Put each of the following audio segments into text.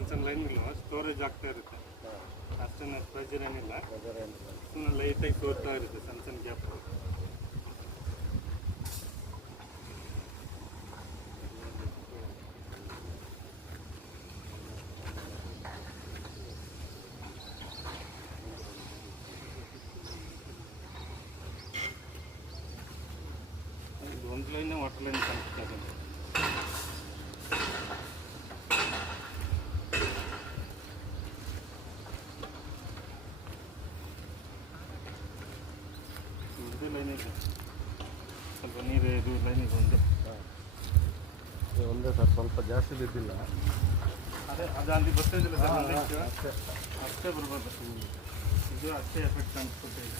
ಸಣ್ಣ ಸಣ್ಣ ಲೈನ್ಗಳು ಸ್ಟೋರೇಜ್ ಆಗ್ತಾ ಇರುತ್ತೆ. ಅಷ್ಟೊಂದು ಪ್ರೆಷರ್ ಏನಿಲ್ಲ, ಸುಮ್ಮನೆ ಲೈಟಾಗಿ ಸೋರ್ತಾ ಇರುತ್ತೆ ಸಣ್ಣ ಸಣ್ಣ ಗ್ಯಾಪ್. ಒಂದು ಲೈನ್ ವಾಟರ್ ಲೈನ್ ಕಾಣಿಸ್ತಾ ಇದೆ. ಇದೇ ಲೈನ್ ಇದೆ, ಸ್ವಲ್ಪ ನೀರು ಇದು ಲೈನಿಗೆ ಒಂದೇ ಸರ್, ಸ್ವಲ್ಪ ಜಾಸ್ತಿ ಬಿದ್ದಿಲ್ಲ. ಅದೇ ಅದು ಅಲ್ಲಿ ಬರ್ತಾಯಿದ್ದಿಲ್ಲ ಸರ್, ಅಷ್ಟೇ ಬರ್ಬೋದು. ಇದು ಅಷ್ಟೇ ಎಫೆಕ್ಟ್ ಕಾಣಿಸ್ಕೊತಾ ಇದೆ.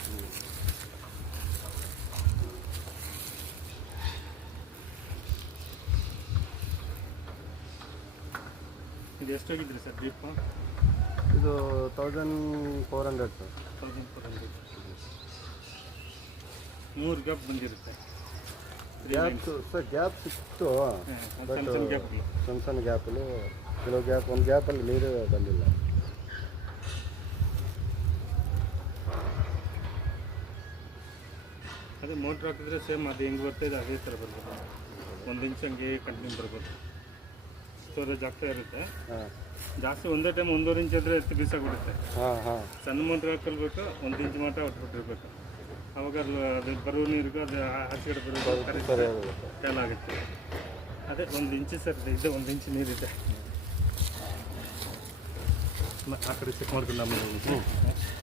ಇದು ಎಷ್ಟಾಗಿದ್ರಿ ಸರ್ ದೀಪ? ಇದು 1400 ಸರ್. 1400. 3 ಗ್ಯಾಪ್ ಬಂದಿರುತ್ತೆ. ಗ್ಯಾಪ್ ಸರ್, ಗ್ಯಾಪ್ ಸಿಕ್ತು, ಬಟ್ ಸಣ್ಣ ಸಣ್ಣ ಗ್ಯಾಪಲ್ಲಿ ಕೆಲವು ಗ್ಯಾಪ್, ಒಂದು ಗ್ಯಾಪಲ್ಲಿ ನೀರು ಬಂದಿಲ್ಲ. ಅದೇ ಮೋಟ್ರ್ ಹಾಕಿದ್ರೆ ಸೇಮ್ ಅದು ಹೆಂಗೆ ಬರ್ತಾಯಿದೆ ಅದೇ ಥರ ಬರ್ಬೋದು. 1 ಇಂಚ್ ಹಂಗೆ ಕಂಟಿನ್ಯೂ ಬರ್ಬೋದು. ಸ್ಟೋರೇಜ್ ಆಗ್ತಾ ಇರುತ್ತೆ. ಜಾಸ್ತಿ ಒಂದೇ ಟೈಮ್ 1.5 ಇಂಚ್ ಅಂದರೆ ಎತ್ತು ಬೀಸಾಗ್ಬಿಡುತ್ತೆ. ಸಣ್ಣ ಮೋಟ್ರ್ ಹಾಕೊಳ್ಬೇಕು, 1 ಇಂಚ್ ಮಾತ್ರ ಹೊಟ್ಬಿಟ್ಟಿರ್ಬೇಕು. ಅವಾಗ ಅದು ಬರೋ ನೀರಿಗೂ ಅದು ಆಚೆಗಡೆ ಬರೋ ಎಲ್ಲ ಆಗುತ್ತೆ. ಅದೇ 1 ಇಂಚ್ ಸರ್ ಇದೆ, 1 ಇಂಚ್ ನೀರಿದೆ. ಆ ಕಡೆ ಚೆಕ್ ಮಾಡ್ಕೊಂಡು ನಮಗೆ